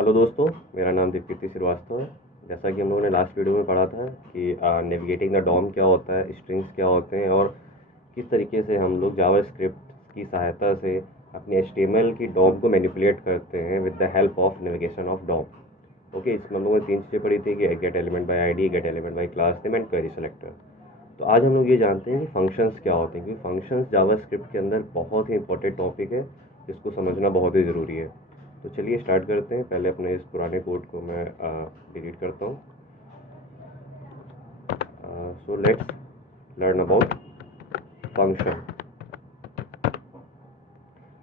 Hello दोस्तों, मेरा नाम दीपकीर्ति श्रीवास्तव है। जैसा कि हम लोगों ने लास्ट वीडियो में पढ़ा था कि नेविगेटिंग द डॉम क्या होता है, स्ट्रिंग्स क्या होते हैं और किस तरीके से हम लोग जावास्क्रिप्ट की सहायता से अपने एचटीएमएल की डॉम को मैनिपुलेट करते हैं with the help of navigation of DOM. Okay, इसमें हम लोगों ने 3 चीज़ें पढ़ी थी कि get element by ID, get element by class name and query selector. तो आज हम लोग ये जानते हैं कि फंक्शंस क्या होते हैं, क्योंकि फंक्शंस जावास्क्रिप्ट के अंदर बहुत ही इंपॉर्टेंट टॉपिक है जिसको समझना बहुत ही ज़रूरी है। तो चलिए स्टार्ट करते हैं। पहले अपने इस पुराने कोड को मैं डिलीट करता हूँ। So let's learn about function.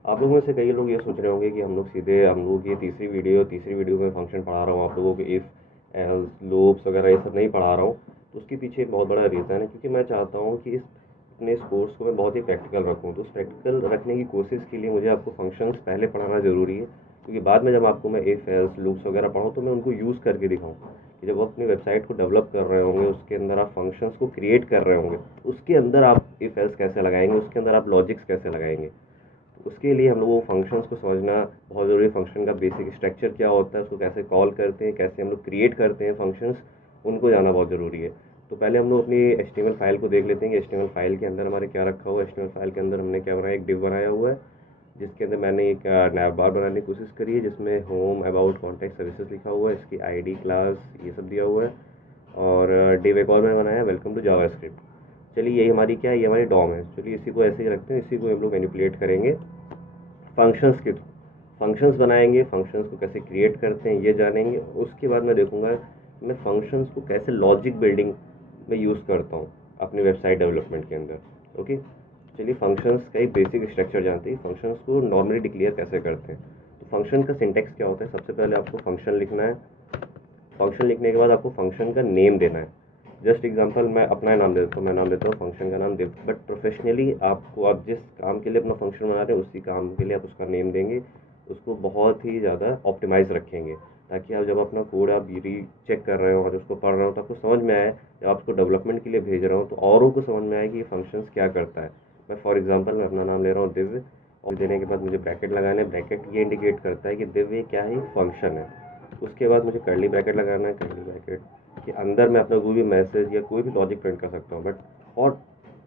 आप लोगों में से कई लोग ये सोच रहे होंगे कि हम लोग ये तीसरी वीडियो में फंक्शन पढ़ा रहा हूँ आप लोगों को, इफ़ एल्स लूप्स वगैरह ये सब नहीं पढ़ा रहा हूँ। तो उसके पीछे एक बहुत बड़ा रीज़न है, क्योंकि मैं चाहता हूँ कि अपने इस कोर्स को मैं बहुत ही प्रैक्टिकल रखूँ। तो उस प्रैक्टिकल रखने की कोशिश के लिए मुझे आपको फंक्शंस पहले पढ़ाना ज़रूरी है, क्योंकि बाद में जब आपको मैं इफ़ एल्स लूप्स वगैरह पढ़ाऊँ तो मैं उनको यूज़ करके दिखाऊँ कि जब आप अपनी वेबसाइट को डेवलप कर रहे होंगे, उसके अंदर आप फंक्शंस को क्रिएट कर रहे होंगे, उसके अंदर आप इफ़ एल्स कैसे लगाएंगे, उसके अंदर आप लॉजिक्स कैसे लगाएंगे। उसके लिए हम लोग वो फंक्शंस को समझना बहुत ज़रूरी है। फंक्शन का बेसिक स्ट्रक्चर क्या होता है, उसको कैसे कॉल करते हैं, कैसे हम लोग क्रिएट करते हैं फंक्शंस, उनको जाना बहुत ज़रूरी है। तो पहले हम लोग अपनी एचटीएमएल फाइल को देख लेते हैं कि एचटीएमएल फाइल के अंदर हमारे क्या रखा हुआ है। एचटीएमएल फाइल के अंदर हमने क्या बनाया, एक डिव बनाया हुआ है जिसके अंदर मैंने एक नैव बार बनाने की कोशिश करी है, जिसमें होम, अबाउट, कॉन्टैक्ट, सर्विसेज लिखा हुआ है, इसकी आईडी, क्लास, ये सब दिया हुआ है। और डिव एक और मैंने बनाया, वेलकम टू जावास्क्रिप्ट। चलिए यही हमारी क्या है, ये हमारी डॉम है। चलिए इसी को ऐसे ही रखते हैं, इसी को हम लोग मैनिपुलेट करेंगे फंक्शंस के थ्रू। फंक्शंस बनाएंगे, फंक्शंस को कैसे क्रिएट करते हैं ये जानेंगे। उसके बाद मैं देखूंगा मैं फंक्शंस को कैसे लॉजिक बिल्डिंग में यूज़ करता हूँ अपने वेबसाइट डेवलपमेंट के अंदर। ओके, चलिए फंक्शंस का एक बेसिक स्ट्रक्चर जानते हैं। फंक्शंस को नॉर्मली डिक्लेयर कैसे करते हैं। तो फंक्शन का सिंटेक्स क्या होता है, सबसे पहले आपको फंक्शन लिखना है। फंक्शन लिखने के बाद आपको फंक्शन का नेम देना है। जस्ट एग्जांपल मैं अपना नाम दे देता हूँ, मैं नाम देता हूँ फंक्शन का नाम दिव। बट प्रोफेशनली आपको, आप जिस काम के लिए अपना फंक्शन बना रहे हैं उसी काम के लिए आप उसका नेम देंगे। उसको बहुत ही ज़्यादा ऑप्टिमाइज रखेंगे, ताकि आप जब अपना कोड आप री चेक कर रहे हो और उसको पढ़ रहे हो तो आपको समझ में आए। जब आप उसको डेवलपमेंट के लिए भेज रहा हूँ तो औरों को समझ में आए कि ये फंक्शंस क्या करता है। मैं फॉर एग्जांपल मैं अपना नाम ले रहा हूँ दिव्य, और देने के बाद मुझे ब्रैकेट लगाना है। ब्रैकेट ये इंडिकेट करता है कि दिव्य क्या है, फंक्शन है। उसके बाद मुझे कर्ली ब्रैकेट लगाना है। कर्ली ब्रैकेट के अंदर मैं अपना कोई भी मैसेज या कोई भी लॉजिक प्रिंट कर सकता हूँ, but for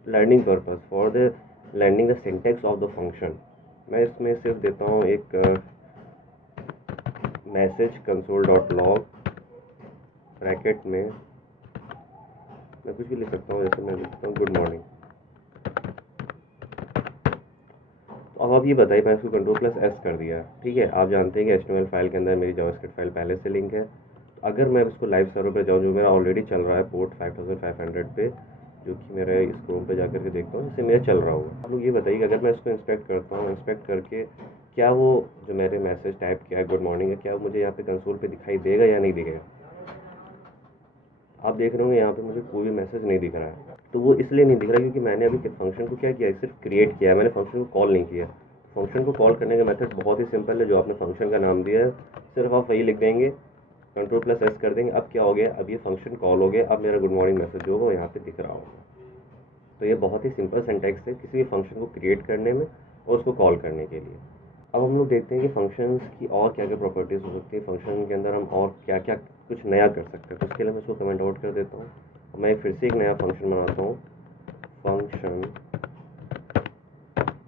learning purpose, for the learning the syntax of the function, मैं इसमें सिर्फ देता हूँ एक message console dot log. Bracket में मैं कुछ भी लिख सकता हूँ, जैसे मैं लिखता हूँ गुड मॉर्निंग। तो अब आप ये बताइए, मैं इसको कंट्रोल+S कर दिया, ठीक है। आप जानते हैं कि एचटीएमएल फाइल के अंदर मेरी जावास्क्रिप्ट फाइल पहले से लिंक है। तो अगर मैं इसको लाइव सर्वर पे जाऊँ, जो मेरा ऑलरेडी चल रहा है पोर्ट 5500 पे, जो कि मेरे इस क्रोम पे जाकर के देखता हूँ, इससे मेरा चल रहा होगा। आप लोग ये बताइए कि अगर मैं इसको इंस्पेक्ट करता हूँ, इंस्पेक्ट करके क्या वो जो मैंने मैसेज टाइप किया है गुड मॉर्निंग है, क्या मुझे यहाँ पे कंसोल पे दिखाई देगा या नहीं दिखेगा। आप देख रहे होंगे यहाँ पे मुझे कोई भी मैसेज नहीं दिख रहा है। तो वो इसलिए नहीं दिख रहा क्योंकि मैंने अभी फंक्शन को क्या किया है, सिर्फ क्रिएट किया है, मैंने फंक्शन को कॉल नहीं किया। फंक्शन को कॉल करने का मेथड बहुत ही सिंपल है, जो आपने फंक्शन का नाम दिया है सिर्फ आप वही लिख देंगे, कंट्रोल+S कर देंगे। अब क्या हो गया, अब ये फंक्शन कॉल हो गया, अब मेरा गुड मॉर्निंग मैसेज जो होगा यहाँ पे दिख रहा होगा। तो ये बहुत ही सिंपल सिंटैक्स है किसी भी फंक्शन को क्रिएट करने में और उसको कॉल करने के लिए। अब हम लोग देखते हैं कि फंक्शंस की और क्या क्या प्रॉपर्टीज़ हो सकती है, फंक्शन के अंदर हम और क्या क्या कुछ नया कर सकते हैं। तो उसके लिए मैं इसको कमेंट आउट कर देता हूँ और मैं फिर से एक नया फंक्शन बनाता हूँ, फंक्शन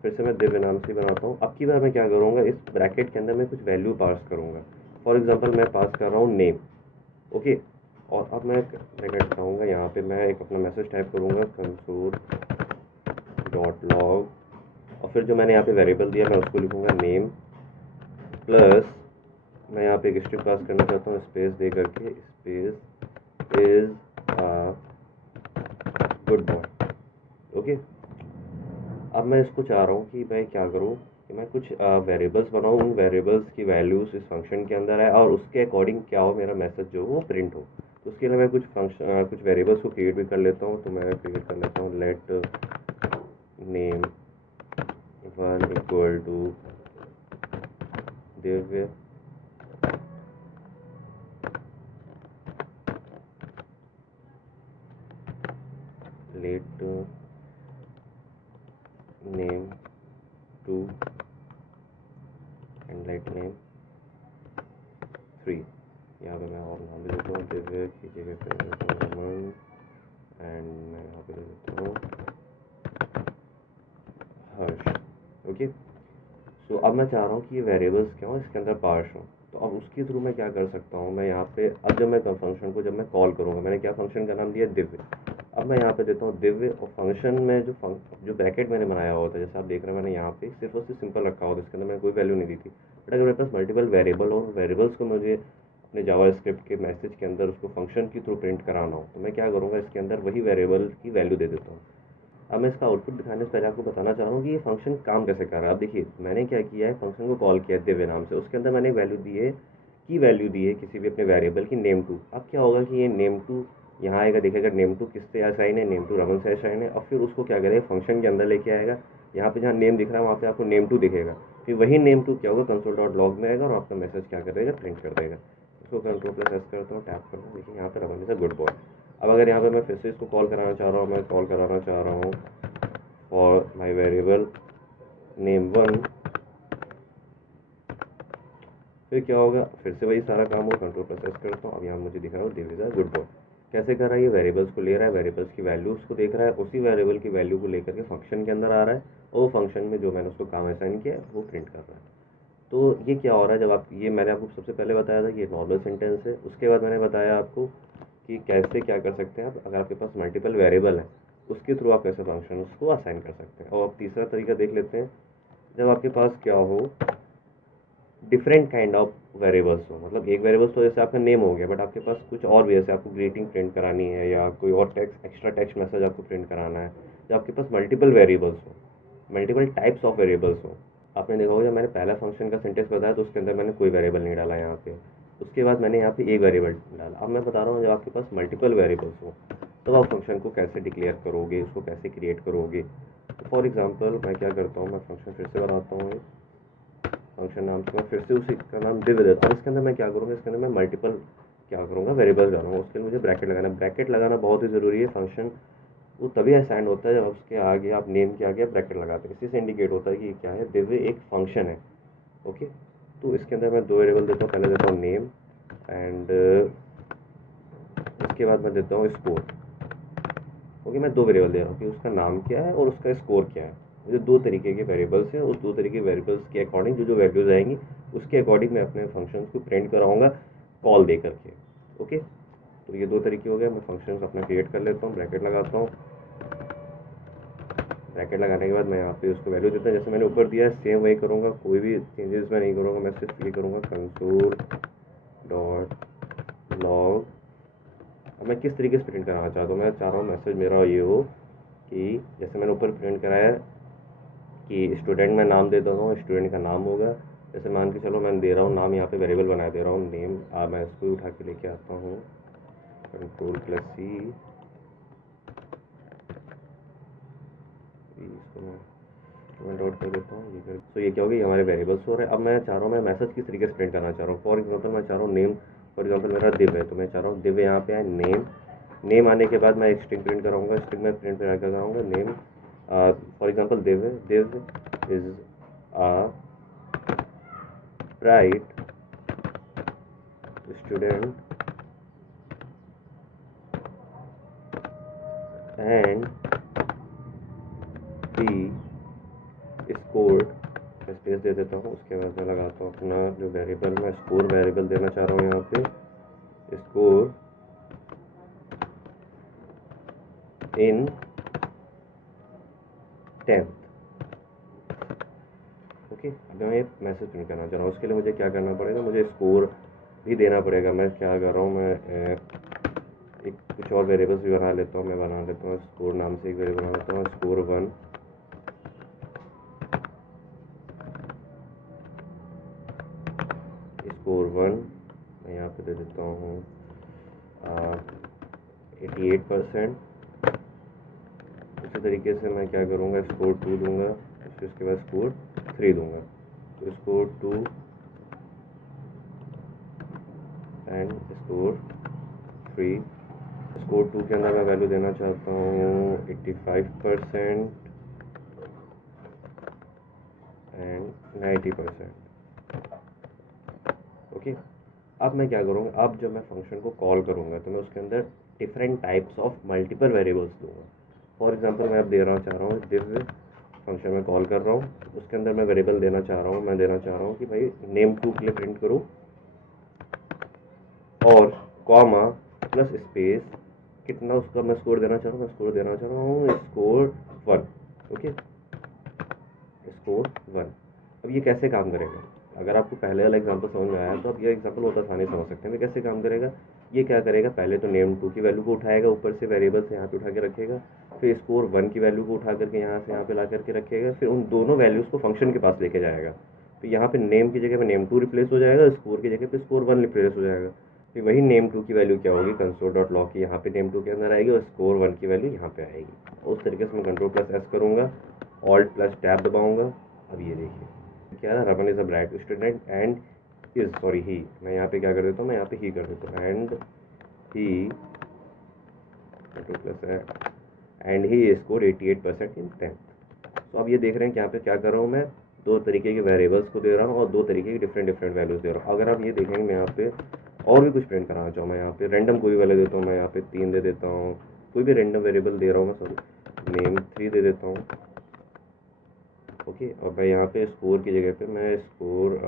फिर से मैं दिव्य नाम से बनाता हूँ। अब की बार मैं क्या करूँगा, इस ब्रैकेट के अंदर मैं कुछ वैल्यू पास करूँगा। फॉर एग्जांपल मैं पास कर रहा हूँ नेम, ओके। और अब मैं ब्रैकेट बताऊँगा, यहाँ पे मैं एक अपना मैसेज टाइप करूँगा कंसोल डॉट लॉग, और फिर जो मैंने यहाँ पे वेरिएबल दिया मैं उसको लिखूँगा नेम, प्लस मैं यहाँ पे एक स्ट्रिंग पास करना चाहता हूँ, स्पेस दे करके, space is good boy, okay. अब मैं इसको चाह रहा हूँ कि मैं क्या करूँ कि मैं कुछ वेरिएबल्स बनाऊँ, उन वेरिएबल्स की वैल्यूज़ इस फंक्शन के अंदर आए और उसके अकॉर्डिंग क्या हो, मेरा मैसेज जो हो वो प्रिंट हो। तो उसके लिए मैं कुछ वेरिएबल्स को क्रिएट भी कर लेता हूँ। तो मैं क्रिएट कर लेता हूँ let name 1 equal to Divya, let name 2 and let name 3। यहाँ पे मैं और नाम दे देता हूँ दिव्य, कीजिएगा रमन, एंड मैं यहाँ पे दे देता हूँ हर्ष। ओके, सो अब मैं चाह रहा हूँ कि ये वेरिएबल्स क्या हो, इसके अंदर पार्स हो। तो अब उसके थ्रू मैं क्या कर सकता हूँ, मैं यहाँ पे अब जब मैं फंक्शन को जब मैं कॉल करूँगा, मैंने क्या फंक्शन का नाम दिया दिव्य। अब मैं यहाँ पे देता हूँ दिव्य, और फंक्शन में जो ब्रैकेट मैंने बनाया हुआ था, जैसे आप देख रहे हैं मैंने यहाँ पे सिर्फ और सिर्फ सिंपल रखा हुआ था, इसके अंदर मैंने कोई वैल्यू नहीं दी थी। बट अगर मेरे पास मल्टीपल वेरिएबल और वेरिएबल्स को मुझे अपने जावा स्क्रिप्ट के मैसेज के अंदर उसको फंक्शन के थ्रू प्रिंट कराना हो, तो मैं क्या करूँगा, इसके अंदर वही वेरिएबल की वैल्यू दे देता हूँ। अब मैं इसका आउटपुट दिखाने से पहले आपको बताना चाह रहा हूँ कि ये फंक्शन काम कैसे कर रहा है। अब देखिए मैंने क्या किया है, फंक्शन को कॉल किया है दिव्य नाम से, उसके अंदर मैंने वैल्यू दी है की वैल्यू दी है किसी भी अपने वेरिएबल की नेम टू। अब क्या होगा कि ये नेम टू यहाँ आएगा, देखेगा नेम टू किससे असाइन है, नेम टू रमन से असाइन है, और फिर उसको क्या करेगा, फंक्शन के अंदर लेके आएगा। यहाँ पे जहाँ नेम दिख रहा है वहाँ पे आपको नेम टू दिखेगा, फिर वही नेम टू क्या होगा, कंसोल डॉट लॉग में आएगा और आपका मैसेज क्या करेगा, प्रिंट कर देगा। इसको कंट्रोल प्लस एस करता हूँ, टैप करता हूँ, देखिए यहाँ पे Raman is a good boy. अब अगर यहाँ पे मैं फिर से इसको कॉल कराना चाह रहा हूँ, मैं कॉल कराना चाह रहा हूँ फॉर माई वेरिएबल नेम 1, फिर क्या होगा, फिर से वही सारा काम हो, कंट्रोल प्लस एस करता हूँ। अब यहाँ मुझे दिख रहा है Divya is a good boy. कैसे कर रहा है, ये वेरिएबल्स को ले रहा है, वेरिएबल्स की वैल्यूज़ को देख रहा है, उसी वेरिएबल की वैल्यू को लेकर के फंक्शन के अंदर आ रहा है, और वो फंक्शन में जो मैंने उसको काम असाइन किया है वो प्रिंट कर रहा है। तो ये क्या हो रहा है, जब आप ये मैंने आपको सबसे पहले बताया था कि ये नॉर्मल सेंटेंस है। उसके बाद मैंने बताया आपको कि कैसे क्या कर सकते हैं आप, अगर आपके पास मल्टीपल वेरिएबल है उसके थ्रू आप कैसे फंक्शन उसको असाइन कर सकते हैं। और अब तीसरा तरीका देख लेते हैं, जब आपके पास क्या हो, डिफरेंट काइंड ऑफ वेरिएबल्स हो। मतलब एक वेरिएबल्स तो जैसे आपका नेम हो गया, बट आपके पास कुछ और भी, जैसे आपको ग्रीटिंग प्रिंट करानी है या कोई और टेक्स्ट एक्स्ट्रा टेक्स्ट मैसेज आपको प्रिंट कराना है। जब आपके पास मल्टीपल वेरिएबल्स हो, मल्टीपल टाइप्स ऑफ वेरिएबल्स हो। आपने देखा होगा जब मैंने पहला फंक्शन का सिंटेक्स बताया तो उसके अंदर मैंने कोई वेरिएबल नहीं डाला यहाँ पे, उसके बाद मैंने यहाँ पे एक वेरिएबल डाला। अब मैं बता रहा हूँ जब आपके पास मल्टीपल वेरिएबल्स हो तब आप फंक्शन को कैसे डिक्लेयर करोगे, उसको कैसे क्रिएट करोगे। फॉर एग्जाम्पल मैं क्या करता हूँ, मैं फंक्शन फिर से बनाता हूँ, फंक्शन नाम से मैं फिर से उसी का नाम दिव्य देता हूँ। इसके अंदर मैं क्या करूँगा, इसके अंदर मैं मल्टीपल क्या करूँगा, वेरिएबल्स डालूंगा। उसके लिए मुझे ब्रैकेट लगाना, ब्रैकेट लगाना बहुत ही ज़रूरी है। फंक्शन वो तभी असाइन होता है जब उसके आगे आप नेम के आगे ब्रैकेट लगाते हैं, इसी से इंडिकेट होता है कि ये क्या है, दिव्य एक फंक्शन है। ओके, तो इसके अंदर मैं दो वेरिएबल देता हूँ, पहले देता हूँ नेम, एंड इसके बाद मैं देता हूँ स्कोर। ओके, मैं दो वेरिएबल दे रहा हूँ कि उसका नाम क्या है और उसका स्कोर क्या है। मुझे दो तरीके के वेरिएबल्स हैं, उस दो तरीके के वेरिएबल्स के अकॉर्डिंग जो जो वैल्यूज आएंगी उसके अकॉर्डिंग मैं अपने फंक्शंस को प्रिंट कराऊंगा कॉल दे करके। ओके, तो ये दो तरीके हो गए। मैं फंक्शंस अपना क्रिएट कर लेता हूँ, ब्रैकेट लगाता हूँ, ब्रैकेट लगाने के बाद मैं यहाँ पे उसको वैल्यू देता हूँ, जैसे मैंने ऊपर दिया है सेम वही करूँगा, कोई भी चेंजेस मैं नहीं करूँगा। मैं सिर्फ ये करूँगा कंसोल डॉट लॉग। अब मैं किस तरीके से प्रिंट कराना चाहता हूँ, मैं चाह रहा हूँ मैसेज मेरा ये हो कि जैसे मैंने ऊपर प्रिंट कराया है कि स्टूडेंट में नाम दे देता हूँ, स्टूडेंट का नाम होगा। जैसे मान के चलो मैं दे रहा हूँ नाम, यहाँ पे वेरिएबल बना दे रहा हूँ नेम। मैं इसको उठा के लेके आता हूँ, कंट्रोल प्लस सी, इसको मैं कमेंट आउट कर देता हूँ। तो ये क्या होगा, ये हमारे वेरिएबल्स हो रहे हैं। अब मैं चाह रहा हूँ मैं मैसेज किस तरीके से प्रिंट करना चाह रहा हूँ। फॉर एग्जाम्पल मैं चाह रहा हूँ नेम, फॉर एग्जाम्पल मेरा दिव्य है, तो मैं चाह रहा हूँ दिव्य यहाँ पे है नेम। नेम आने के बाद मैं एक स्ट्रिंग प्रिंट कराऊंगा, स्ट्रिंग में प्रिंट कराऊंगा नेम। फॉर एग्जाम्पल दिव्य, दिव is a bright student and he scored। मैं स्पेस दे देता हूँ, उसके बाद मैं लगाता हूँ अपना जो वेरिएबल, मैं स्कोर वेरिएबल देना चाह रहा हूँ यहाँ पे, स्कोर इन 10th। ओके, अब मैं एक मैसेज प्रिंट करना चाह रहा हूँ, उसके लिए मुझे क्या करना पड़ेगा, मुझे स्कोर भी देना पड़ेगा। मैं क्या कर रहा हूँ, मैं एक कुछ और वेरिएबल्स भी बना लेता हूँ। मैं बना लेता हूँ स्कोर नाम से एक वेरिएबल बना लेता हूँ, स्कोर 1, स्कोर 1 मैं यहाँ पे दे देता हूँ 88%। उसी तरीके से मैं क्या करूँगा, स्कोर 2 दूंगा, फिर उसके बाद स्कोर 3 दूंगा। तो स्कोर 2 एंड स्कोर 3। स्कोर 2 के अंदर मैं वैल्यू देना चाहता हूँ 85% एंड 90%। ओके, अब मैं क्या करूँगा, अब जब मैं फंक्शन को कॉल करूँगा तो मैं उसके अंदर different types of multiple variables दूंगा। फॉर एग्जांपल मैं अब देना चाह रहा हूँ दिस फंक्शन में कॉल कर रहा हूँ, उसके अंदर मैं वेरिएबल देना चाह रहा हूँ, मैं देना चाह रहा हूँ कि भाई नेम टू के लिए प्रिंट करूँ और कॉमा प्लस स्पेस कितना उसका मैं स्कोर देना चाह रहा हूँ, मैं स्कोर देना चाह रहा हूँ स्कोर 1। Okay, score 1। अब ये कैसे काम करेगा, अगर आपको पहले वाला एग्जांपल समझ में आया तो अब ये एग्जांपल बहुत आसानी से समझ सकते हैं। ये कैसे काम करेगा, ये क्या करेगा, पहले तो नेम टू की वैल्यू को उठाएगा, ऊपर से वेरिएबल से यहाँ पे उठा के रखेगा, फिर स्कोर 1 की वैल्यू को उठा करके यहाँ से यहाँ पे ला करके रखेगा, फिर उन दोनों वैल्यूज़ को फंक्शन के पास लेके जाएगा। तो यहाँ पे नेम की जगह पे नेम टू रिप्लेस हो जाएगा, स्कोर की जगह पे स्कोर 1 रिप्लेस हो जाएगा। फिर वही नेम टू की वैल्यू क्या होगी, कंसोल डॉट लॉग की यहाँ पे नेम टू के अंदर आएगी और स्कोर 1 की वैल्यू यहाँ पे आएगी। उस तरीके से मैं कंट्रोल प्लस एस करूँगा, ऑल्ट प्लस टैब दबाऊँगा। अब ये देखिए क्या है, Raman is a bright student and is sorry he, मैं यहाँ पे क्या कर देता हूँ, मैं यहाँ पे ही कर देता हूँ and he control plus and he score 88% in 10th। तो अब ये देख रहे हैं कि यहाँ पे क्या कर रहा हूँ, मैं दो तरीके के वेरिएबल्स को दे रहा हूँ और दो तरीके की डिफरेंट डिफरेंट वैल्यूज दे रहा हूँ। अगर आप ये देखेंगे मैं यहाँ पे और भी कुछ प्रिंट कराना चाहूँ, मैं यहाँ पे रैंडम कोई वैल्यू देता हूँ, मैं यहाँ पे 3 दे देता हूँ, कोई भी रैंडम वेरिएबल दे रहा हूँ मैं, सॉरी नेम 3 दे देता हूँ। ओके, और मैं यहाँ पे स्कोर की जगह पे मैं स्कोर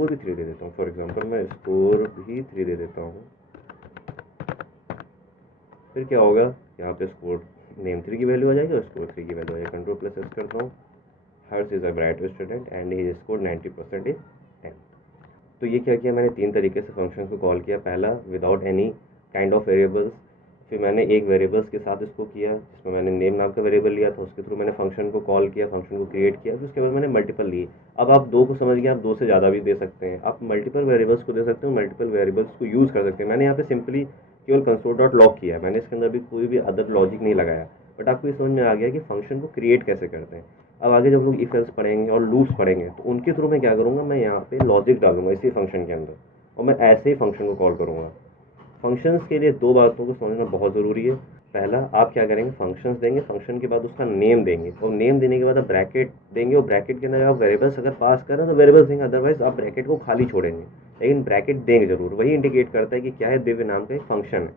भी 3 दे देता हूँ। फॉर एग्जांपल मैं स्कोर भी 3 दे देता हूँ। फिर क्या होगा, यहाँ पे स्कोर नेम 3 की वैल्यू आ जाएगी और स्कोर 3 की वैल्यू आ जाएगी। कंट्रोल प्लस एस करता हूँ, Harsh is a bright student and he score 90% in 10th। तो ये क्या किया मैंने, 3 तरीके से फंक्शन को कॉल किया। पहला without any kind of variables, फिर मैंने एक वेरिएबल्स के साथ इसको किया जिसमें मैंने नेम नाम का वेरिएबल लिया था, उसके थ्रू मैंने फंक्शन को कॉल किया, फंक्शन को क्रिएट किया, फिर उसके बाद मैंने मल्टीपल लिए। अब आप 2 को समझ गए, आप 2 से ज़्यादा भी दे सकते हैं, आप मल्टीपल वेरिएबल्स को दे सकते हो, मल्टीपल वेरिएबल्स को यूज़ कर सकते हैं। मैंने यहाँ पे सिंपली केवल कंसोल डॉट लॉग किया है, मैंने इसके अंदर भी कोई भी अदर लॉजिक नहीं लगाया, बट आपको ये समझ में आ गया कि फंक्शन को क्रिएट कैसे करते हैं। अब आगे जब लोग इफ एल्स पढ़ेंगे और लूप्स पढ़ेंगे तो उनके थ्रू मैं क्या करूँगा, मैं यहाँ पे लॉजिक डालूंगा इसी फंक्शन के अंदर और मैं ऐसे ही फंक्शन को कॉल करूँगा। फंक्शंस के लिए 2 बातों को समझना बहुत ज़रूरी है। पहला, आप क्या करेंगे, फंक्शंस देंगे, फंक्शन के बाद उसका नेम देंगे और नेम देने के बाद आप ब्रैकेट देंगे और ब्रैकेट के अंदर आप वेरिएबल्स अगर पास करें तो वेरिएबल्स देंगे, अदरवाइज आप ब्रैकेट को खाली छोड़ेंगे, लेकिन ब्रैकेट देंगे जरूर। वही इंडिकेट करता है कि क्या है, दिव्य नाम का एक फंक्शन है।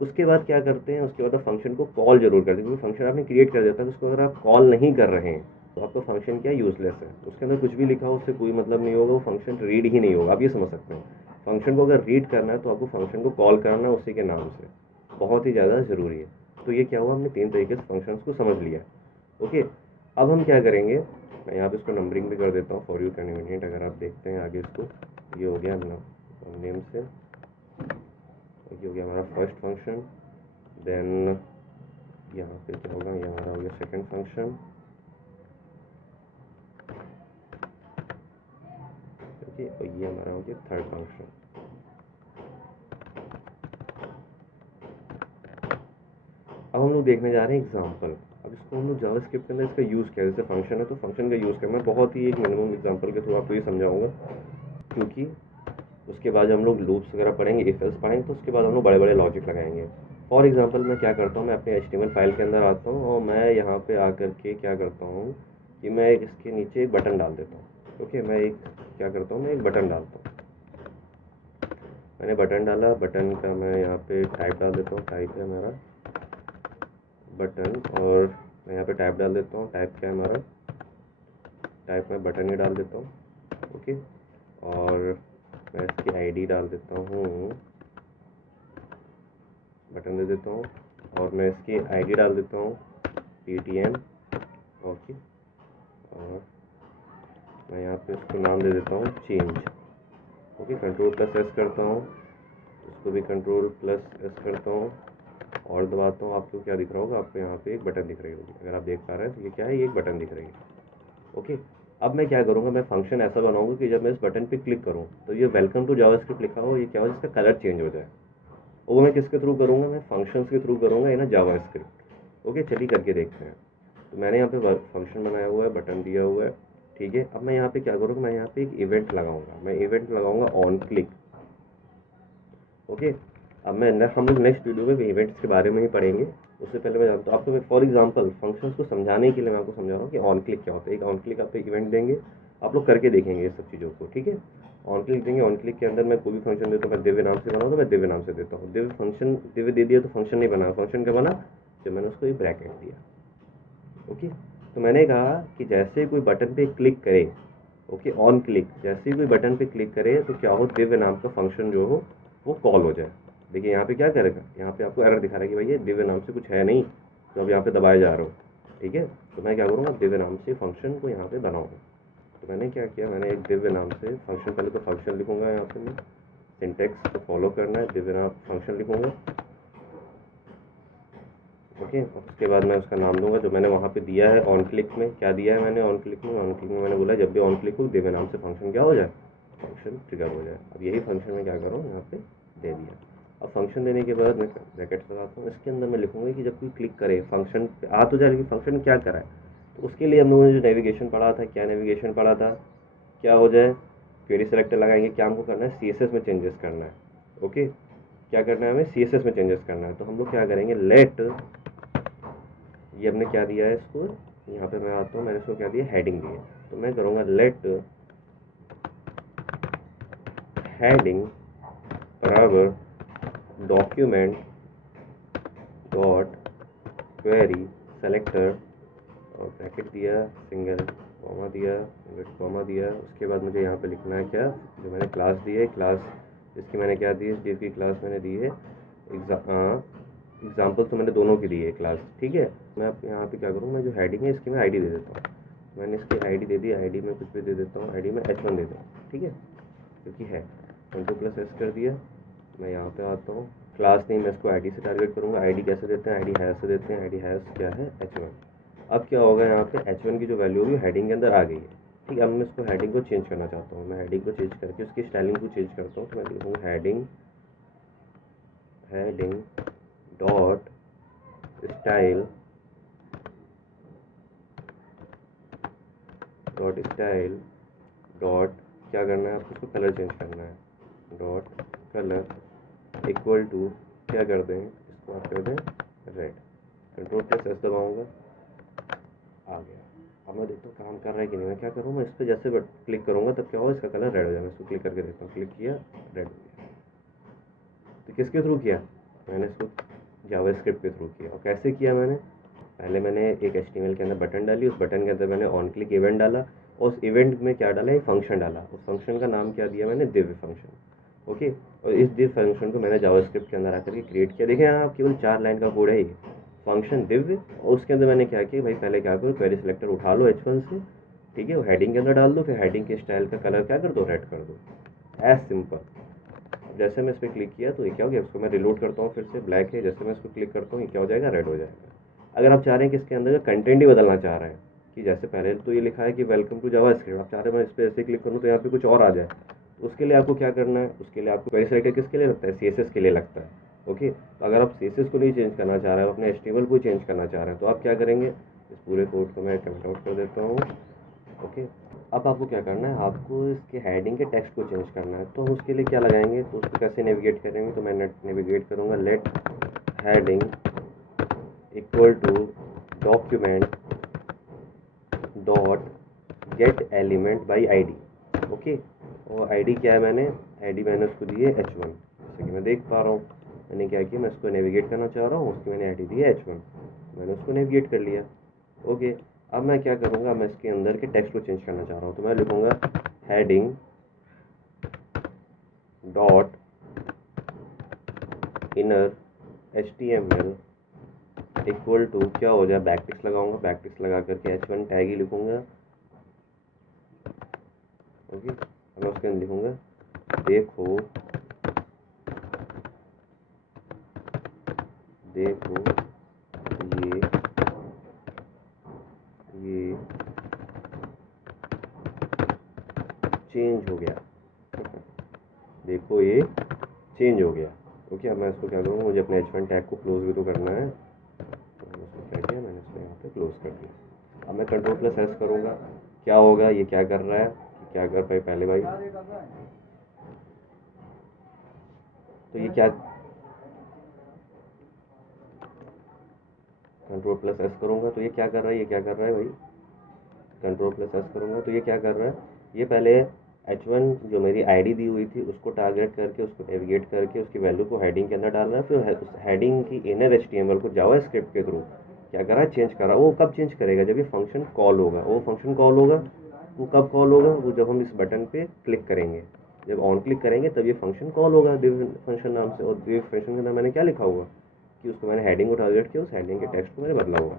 उसके बाद क्या करते हैं, उसके बाद आप फंक्शन को कॉल जरूर करते हैं, क्योंकि फंक्शन आपने क्रिएट कर दिया था, तो उसको अगर आप कॉल नहीं कर रहे हैं तो आपका फंक्शन क्या यूजलेस है, उसके अंदर कुछ भी लिखा हो उससे कोई मतलब नहीं होगा, वो फंक्शन रीड ही नहीं होगा। आप ये समझ सकते हैं, फंक्शन को अगर रीड करना है तो आपको फंक्शन को कॉल करना है उसी के नाम से, बहुत ही ज़्यादा ज़रूरी है। तो ये क्या हुआ, हमने 3 तरीके से फंक्शंस को समझ लिया। ओके, अब हम क्या करेंगे, मैं यहाँ पे इसको नंबरिंग भी कर देता हूँ फॉर यू कन्वीनियंट। अगर आप देखते हैं आगे इसको, ये हो गया नेम से, ये हो गया हमारा फर्स्ट फंक्शन, देन यहाँ पे क्या होगा, ये हमारा हो गया सेकंड फंक्शन, ओके, और ये हमारा हो गया थर्ड फंक्शन। अब हम लोग देखने जा रहे हैं एग्जांपल। अब इसको हम लोग जावास्क्रिप्ट के अंदर इसका यूज़ किया, जैसे फंक्शन है तो फंक्शन का यूज़ करना, मैं बहुत ही एक मिनिमम एग्जांपल के थ्रू आपको ये समझाऊंगा, क्योंकि उसके बाद हम लोग लूप्स वगैरह पढ़ेंगे, इफ एल्स पढ़ेंगे, तो उसके बाद हम लोग बड़े बड़े लॉजिक लगाएंगे। फॉर एग्जांपल मैं क्या करता हूँ, मैं अपने HTML फाइल के अंदर आता हूँ और मैं यहाँ पे आकर के क्या करता हूँ कि मैं इसके नीचे एक बटन डाल देता हूँ। ओके, मैं एक क्या करता हूँ, मैं एक बटन डालता हूँ, मैंने बटन डाला, बटन का मैं यहाँ पे टाइप डाल देता हूँ, टाइप है हमारा बटन, और मैं यहाँ पे टाइप डाल देता हूँ, टाइप क्या है हमारा, टाइप मैं बटन ही डाल देता हूँ। ओके, और मैं इसकी आईडी डाल देता हूँ, बटन दे देता हूँ, और मैं इसकी आईडी डाल देता हूँ PTM। ओके, और मैं यहाँ पे इसको नाम दे देता हूँ change. Okay, control plus S करता हूँ, इसको भी कंट्रोल प्लस एस करता हूँ और दबाता हूँ। आपको क्या दिख रहा होगा, आपको यहाँ पे एक बटन दिख रही होगी, अगर आप देख पा रहे हैं तो ये क्या है, ये एक बटन दिख रही है। ओके, अब मैं क्या करूँगा, मैं फंक्शन ऐसा बनाऊंगा कि जब मैं इस बटन पे क्लिक करूँ तो ये वेलकम टू जावास्क्रिप्ट लिखा हो, ये क्या हो, जिसका कलर चेंज हो जाए। वो मैं किसके थ्रू करूँगा, मैं फंक्शंस के थ्रू करूँगा इन जावास्क्रिप्ट। ओके, चलिए करके देखते हैं। तो मैंने यहाँ पे फंक्शन बनाया हुआ है, बटन दिया हुआ है, ठीक है। अब मैं यहाँ पे क्या करूँगा, मैं यहाँ पे एक इवेंट लगाऊंगा, मैं इवेंट लगाऊंगा ऑन क्लिक। ओके, अब मैं हम लोग नेक्स्ट वीडियो में इवेंट्स के बारे में ही पढ़ेंगे, उससे पहले मैं जानता हूँ आपको, मैं फॉर एग्जांपल फंक्शंस को समझाने के लिए मैं आपको समझा रहा हूँ कि ऑन क्लिक क्या होता है। एक ऑन क्लिक आप एक इवेंट देंगे, आप लोग करके देखेंगे ये सब चीज़ों को, ठीक है। ऑन क्लिक देंगे, ऑन क्लिक के अंदर मैं कोई भी फंक्शन देता हूँ, मैं दिव्य नाम से बनाऊँ तो मैं दिव्य नाम से देता हूँ। दिव्य फंक्शन दिव्य दे दिया तो फंक्शन नहीं बना, फंक्शन क्या बना, जब मैंने उसको एक ब्रैकेट दिया। ओके, तो मैंने कहा कि जैसे कोई बटन पे क्लिक करे, ओके, ऑन क्लिक, जैसे ही कोई बटन पे क्लिक करे तो क्या हो, दिव्य नाम का फंक्शन जो हो वो कॉल हो जाए। देखिए यहाँ पे क्या करेगा, यहाँ पे आपको एरर दिखा रहा है कि भाई ये दिव्य नाम से कुछ है नहीं, तो अब यहाँ पे दबाए जा रहे हो। ठीक है, तो मैं क्या करूँगा, दिव्य नाम से फंक्शन को यहाँ पे बनाऊँगा। तो मैंने क्या किया, मैंने एक दिव्य नाम से फंक्शन, पहले तो फंक्शन लिखूंगा यहाँ पे मैं, सिंटेक्स को फॉलो करना है, दिव्य नाम फंक्शन लिखूंगा। ओके, उसके बाद मैं उसका नाम दूंगा जो मैंने वहाँ पे दिया है ऑन क्लिक में। क्या दिया है मैंने ऑन क्लिक में, ऑन क्लिक में मैंने बोला जब भी ऑन क्लिक हो दिव्य नाम से फंक्शन क्या हो जाए, फंक्शन ट्रिगर हो जाए। अब यही फंक्शन मैं क्या करूँ, यहाँ पे दे दिया। अब फंक्शन देने के बाद मैं ब्रैकेट्स लगाता हूँ, इसके अंदर मैं लिखूंगा कि जब कोई क्लिक करे फंक्शन पे आ तो जाए कि फंक्शन क्या करा है। तो उसके लिए हम लोगों ने जो नेविगेशन पढ़ा था, क्या नेविगेशन पढ़ा था, क्या हो जाए, क्वेरी सेलेक्टर लगाएंगे, क्या हमको करना है, CSS में चेंजेस करना है। ओके, क्या करना है हमें, CSS में चेंजेस करना है। तो हम लोग क्या करेंगे, लेट, ये हमने क्या दिया है इसको, यहाँ पे मैं आता हूँ, मैंने इसको क्या दिया, हेडिंग दी है। तो मैं करूँगा लेट हेडिंग बराबर डॉक्यूमेंट डॉट क्वेरी सेलेक्टर, और ब्रैकेट दिया, सिंगल कॉमा दिया, सिंगल कॉमा दिया। उसके बाद मुझे यहाँ पे लिखना है क्या, जो मैंने क्लास दी है, क्लास जिसकी मैंने क्या दी है, जिस की क्लास मैंने दी है एग्जाम्पल, तो मैंने दोनों की दी है क्लास। ठीक है, मैं यहाँ पे क्या करूँ, मैं जो हेडिंग है इसकी मैं आईडी दे देता हूँ। मैंने इसकी आईडी दे दी, आईडी में कुछ भी दे देता हूँ, आईडी में H1 दे दूँ। ठीक है, क्योंकि है Ctrl+S कर दिया। मैं यहाँ पे आता हूँ, क्लास नेम मैं इसको आईडी से टारगेट करूँगा। आईडी कैसे देते हैं, आईडी हैश से देते हैं। आईडी हैश क्या है, H1। अब क्या होगा, यहाँ पे H1 की जो वैल्यू होगी हेडिंग के अंदर आ गई है। ठीक है, अब मैं इसको हेडिंग को चेंज करना चाहता हूँ, मैं हेडिंग को चेंज करके उसकी स्टाइलिंग को चेंज करता हूँ। तो मैं लिखूँगा heading heading dot style dot क्या करना है आपको, उसको कलर चेंज करना है, डॉट कलर इक्वल टू क्या कर दें, इसको आप कर दें रेड। Ctrl+S दबाऊंगा, आ गया। अब मैं देखता हूँ काम कर रहा है कि नहीं। मैं क्या करूँ, मैं इस पर जैसे क्लिक करूँगा तब क्या होगा, इसका कलर रेड हो जाएगा। इसको क्लिक करके देखता हूँ, क्लिक किया, रेड हो गया। तो किसके थ्रू किया, मैंने इसको जावास्क्रिप्ट के थ्रू किया। और कैसे किया मैंने, पहले मैंने एक HTML के अंदर बटन डाली, उस बटन के अंदर मैंने ऑन क्लिक इवेंट डाला, और उस इवेंट में क्या डाला, एक फंक्शन डाला। उस फंक्शन का नाम क्या दिया मैंने, दिव्य फंक्शन। ओके, और इस दिव्य फंक्शन को मैंने जावास्क्रिप्ट के अंदर आकर के क्रिएट किया। देखिए यहाँ केवल 4 लाइन का कोड है ये, फंक्शन दिव्य। और उसके अंदर मैंने क्या किया भाई, पहले क्या करो, क्वेरी सेलेक्टर उठा लो H1 से, ठीक है, वो हेडिंग के अंदर डाल दो, फिर हेडिंग के स्टाइल का कलर क्या कर दो, रेड कर दो, एज सिंपल। जैसे मैं इस पर क्लिक किया तो ये क्या हो गया, इसको मैं रिलोड करता हूँ, फिर से ब्लैक है, जैसे मैं इसको क्लिक करता हूँ ये क्या हो जाएगा, रेड हो जाएगा। अगर आप चाह रहे हैं कि इसके अंदर का कंटेंट ही बदलना चाह रहे हैं, कि जैसे पहले तो ये लिखा है कि वेलकम टू जावास्क्रिप्ट, आप चाह रहे हैं मैं इस पर ऐसे क्लिक करूँ तो यहाँ पे कुछ और आ जाए, तो उसके लिए आपको क्या करना है, उसके लिए आपको क्वेरी सेलेक्टर किसके लिए लगता है, CSS के लिए लगता है। ओके, तो अगर आप CSS को नहीं चेंज करना चाह रहे हैं, अपने HTML को चेंज करना चाह रहे हैं, तो आप क्या करेंगे, इस पूरे कोड को मैं कमेंट आउट कर देता हूँ। ओके, अब आपको क्या करना है, आपको इसके हेडिंग के टेक्स्ट को चेंज करना है। तो हम उसके लिए क्या लगाएंगे, तो उसको कैसे नेविगेट करेंगे, तो मैं नेविगेट करूँगा let heading equal to document dot get element by ID। Okay, और ID क्या है, मैंने ID मैंने उसको दी है H1, जैसे कि मैं देख पा रहा हूँ। मैंने क्या किया, मैं उसको नेविगेट करना चाह रहा हूँ, उसकी मैंने ID दी है H1, मैंने उसको नेविगेट कर लिया। ओके, अब मैं क्या करूँगा, मैं इसके अंदर के टेक्स्ट को चेंज करना चाह रहा हूँ, तो मैं लिखूँगा heading dot inner HTML equal to क्या हो जाए, बैकटिक्स लगाऊंगा, बैकटिक्स लगा करके H1 टैग ही लिखूँगा। ओके, मैं उसके अंदर लिखूँगा देखो देखो ये चेंज हो गया, देखो ये चेंज हो गया। ओके, अब मैं इसको क्या करूँगा, मुझे अपने H1 टैग को क्लोज भी तो करना है, तो मैंने उसको क्या किया, मैंने इसको यहाँ पे क्लोज कर दिया। अब मैं Ctrl+S करूँगा, क्या होगा, ये क्या कर रहा है, कि क्या कर पाए पहले भाई, तो ये क्या, Ctrl+S करूँगा तो ये क्या कर रहा है, ये क्या कर रहा है भाई, Ctrl+S करूँगा तो ये क्या कर रहा है, ये पहले H1 जो मेरी आईडी दी हुई थी उसको टारगेट करके उसको नेविगेट करके उसकी वैल्यू को हेडिंग के अंदर डालना है, फिर उस हेडिंग की इनर एचटीएमएल को जावास्क्रिप्ट के थ्रू क्या करा, चेंज करा। वो कब चेंज करेगा, जब ये फंक्शन कॉल होगा। वो फंक्शन कॉल होगा, वो कब कॉल होगा, वो जब हम इस बटन पे क्लिक करेंगे। जब ऑन क्लिक करेंगे तब ये फंक्शन कॉल होगा div फंक्शन नाम से। और div फंक्शन के अंदर मैंने क्या लिखा हुआ कि उसको मैंने हेडिंग को टारगेट किया, उस हेडिंग के टेक्स्ट को मैंने बदला हुआ।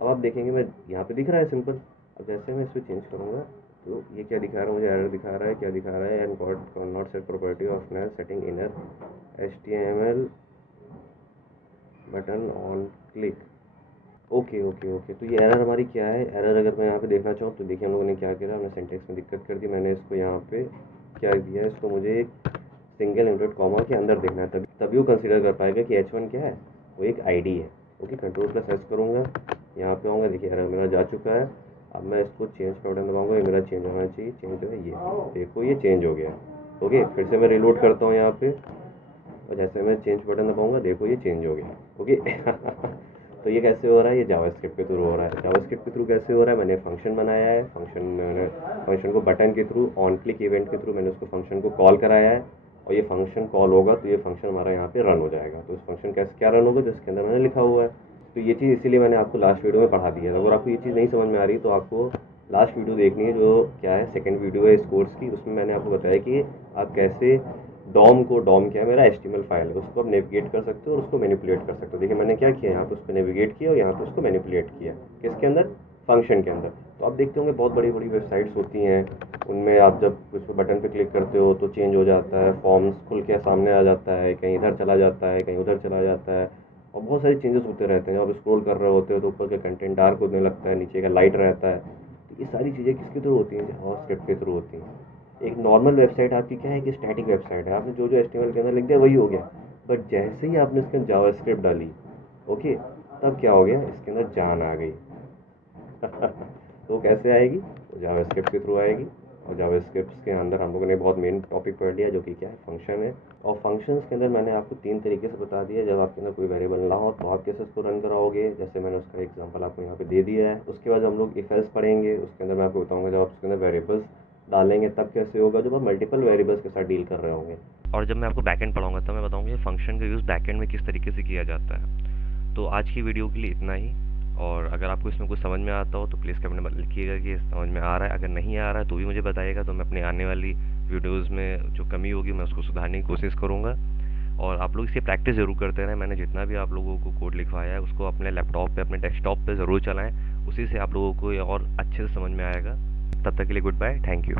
अब आप देखेंगे मैं यहाँ पे दिख रहा है सिंपल। अब जैसे मैं इस पर चेंज करूँगा तो ये क्या दिखा रहा है मुझे, एरर दिखा रहा है। क्या दिखा रहा है, and got not set property of null setting inner HTML button on click. Okay okay okay, तो ये एरर हमारी क्या है। एरर अगर मैं यहाँ पे देखना चाहूँ तो देखिए हम लोगों ने क्या किया, हमने सिंटेक्स में दिक्कत कर दी। मैंने इसको यहाँ पे क्या दिया, इसको मुझे एक सिंगल इनवर्टेड कॉमा के अंदर देखना है, तभी वो कंसीडर कर पाएगा कि H1 क्या है, वो एक आईडी है। ओके, Ctrl+S करूँगा, यहाँ पे आऊँगा, देखिए एरर मेरा जा चुका है। अब मैं इसको चेंज का बटन दबाऊँगा, ये मेरा चेंज होना चाहिए। चेंज जो है ये, देखो ये चेंज हो गया। ओके, फिर से मैं रिलोड करता हूँ यहाँ पे, और जैसे मैं चेंज बटन दबाऊँगा देखो ये चेंज हो गया। ओके तो ये कैसे हो रहा है, ये जावास्क्रिप्ट के थ्रू हो रहा है। जावास्क्रिप्ट के थ्रू कैसे हो रहा है, मैंने फंक्शन बनाया है, फंक्शन को बटन के थ्रू, ऑन क्लिक इवेंट के थ्रू मैंने उसको फंक्शन को कॉल कराया है, और ये फंक्शन कॉल होगा तो ये फंक्शन हमारा यहाँ पे रन हो जाएगा। तो इस फंक्शन कैसे क्या रन होगा, जिसके अंदर मैंने लिखा हुआ है। तो ये चीज़ इसीलिए मैंने आपको लास्ट वीडियो में पढ़ा दी है। अगर आपको ये चीज़ नहीं समझ में आ रही तो आपको लास्ट वीडियो देखनी है, जो क्या है सेकंड वीडियो है इस कोर्स की। उसमें मैंने आपको बताया कि आप कैसे डॉम क्या है, मेरा HTML फाइल है, उसको आप नेविगेट कर सकते हो और उसको मैनिपुलेट कर सकते हो। देखिए मैंने क्या किया, यहाँ पे उसको नेविगेट किया और यहाँ पे उसको मैनिपुलेट किया, किसके अंदर, फंक्शन के अंदर। तो आप देखते होंगे बहुत बड़ी बड़ी वेबसाइट्स होती हैं, उनमें आप जब उस पर बटन पे क्लिक करते हो तो चेंज हो जाता है, फॉर्म्स खुल के सामने आ जाता है, कहीं इधर चला जाता है, कहीं उधर चला जाता है, और बहुत सारी चेंजेस होते रहते हैं। जब आप स्क्रॉल कर रहे होते हो तो ऊपर का कंटेंट डार्क होने लगता है, नीचे का लाइट रहता है। तो ये सारी चीज़ें किसके थ्रू होती हैं, जावास्क्रिप्ट के थ्रू होती हैं। एक नॉर्मल वेबसाइट आपकी क्या है कि स्टैटिक वेबसाइट है, आपने जो जो HTML के अंदर लिख दिया वही हो गया। बट जैसे ही आपने इसके अंदर जावास्क्रिप्ट डाली, ओके, तब क्या हो गया, इसके अंदर जान आ गई। तो कैसे आएगी, तो जावास्क्रिप्ट के थ्रू आएगी। और जावास्क्रिप्ट के अंदर हम लोगों ने बहुत मेन टॉपिक पढ़ लिया, जो कि क्या है, फंक्शन है। और फंक्शंस के अंदर मैंने आपको 3 तरीके से बता दिया। जब आपके अंदर कोई वेरिएबल ना हो तो आप कैसे उसको रन कराओगे, जैसे मैंने उसका एग्जांपल आपको यहाँ पे दे दिया है। उसके बाद हम लोग इफ एल्स पढ़ेंगे, उसके अंदर मैं आपको बताऊँगा जब आप उसके अंदर वेरिएबल्स डालेंगे तब कैसे होगा, जब आप मल्टीपल वेरिएबल्स के साथ डील कर रहे होंगे। और जब मैं आपको बैकएंड पढ़ाऊंगा तब मैं बताऊंगा फंक्शन का यूज़ बैकएंड में किस तरीके से किया जाता है। तो आज की वीडियो के लिए इतना ही। और अगर आपको इसमें कुछ समझ में आता हो तो प्लीज़ कमेंट में लिखिएगा कि समझ में आ रहा है। अगर नहीं आ रहा है तो भी मुझे बताइएगा, तो मैं अपने आने वाली वीडियोज़ में जो कमी होगी मैं उसको सुधारने की कोशिश करूँगा। और आप लोग इसकी प्रैक्टिस ज़रूर करते रहें। मैंने जितना भी आप लोगों को कोड लिखवाया है उसको अपने लैपटॉप पे, अपने डेस्कटॉप पे ज़रूर चलाएं। उसी से आप लोगों को ये और अच्छे से समझ में आएगा। तब तक के लिए गुड बाय, थैंक यू।